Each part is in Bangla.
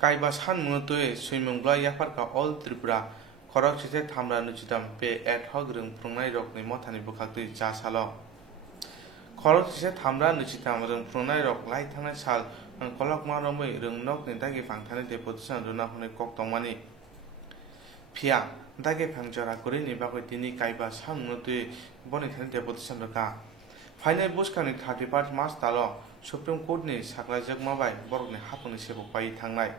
Kaiba san munutue suimungla yafarka all Tripura korok sise thamra nuchitam pe ad hoc rung prungnai rok ni mothani bukhakti cha salo korok sise thamra nuchitam rung prungnai rok lai thangnai sal kolok ma romoi rung nok ni dagi phangthani deposition runa hone kok tongmani phia dagi phangjora kori ni bagoi tini kaiba san munutue boni thani deposition roka final buskani 31 March talo Supreme Court ni saklajak mabai borok ni hapuni sebok pai thangnai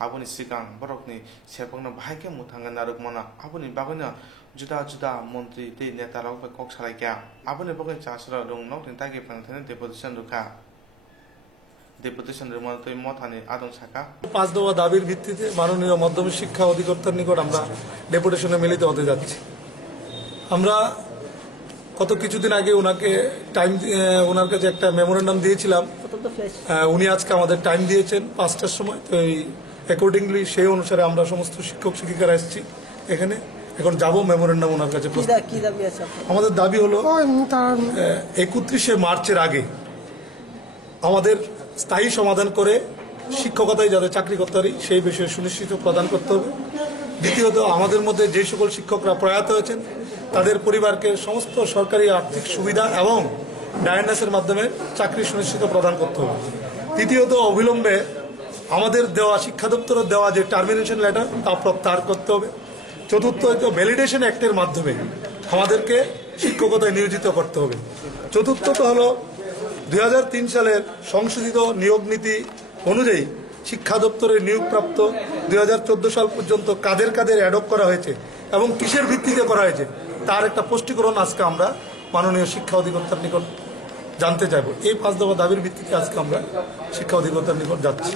aboni sigang borok ni sebokno bhaike muthanga naruk mana aboni bagona juda juda mantri te neta rok ba kok salaikya aboni bagoi chasra rong nok tin tagi phangthani deposition ruka deputation রুমালতই মথানি আদম শাখা 5 দফা দাবির ভিত্তিতে মাননীয় মাধ্যমিক শিক্ষা অধিকর্তার নিকট আমরা ডেপুটেশনে মিলিত হতে যাচ্ছি। আমরা কত কিছুদিন আগে ওনার কাছে একটা মেমোরেন্ডাম দিয়েছিলাম, উনি আজকে আমাদের টাইম দিয়েছেন 5টার সময়। তো এই অ্যাকর্ডিংলি সেই অনুসারে আমরা সমস্ত শিক্ষক শিক্ষিকারা এসেছি এখানে। এখন যাব মেমোরেন্ডাম ওনার কাছে। আমাদের দাবি হলো 31শে মার্চের আগে আমাদের স্থায়ী সমাধান করে শিক্ষকতায় যাতে চাকরি করতে পারি সেই বিষয়ে সুনিশ্চিত প্রদান করতে হবে। দ্বিতীয়ত আমাদের মধ্যে যে সকল শিক্ষকরা প্রয়াত হয়েছেন তাদের পরিবারকে সমস্ত সরকারি আর্থিক সুবিধা এবং ডায়ান্ডাসের মাধ্যমে চাকরি সুনিশ্চিত প্রদান করতে হবে। তৃতীয়ত অবিলম্বে আমাদের দেওয়া শিক্ষা দপ্তরের দেওয়া যে টার্মিনেশন লেটার তা প্রত্যাহার করতে হবে। চতুর্থ ভ্যালিডেশন অ্যাক্টের মাধ্যমে আমাদেরকে শিক্ষকতায় নিয়োজিত করতে হবে। চতুর্থত হলো 2003 সালের সংশোধিত নিয়োগ নীতি অনুযায়ী শিক্ষা দপ্তরের নিয়োগপ্রাপ্ত 2014 সাল পর্যন্ত কাদের কাদের অ্যাডপ্ট করা হয়েছে এবং কিসের ভিত্তিতে করা হয়েছে তার একটা স্পষ্টীকরণ আজকে আমরা মাননীয় শিক্ষা অধিকর্তার নিকট জানতে চাইব। এই 5 দফা দাবির ভিত্তিতে আজকে আমরা শিক্ষা অধিকর্তার নিকট যাচ্ছি।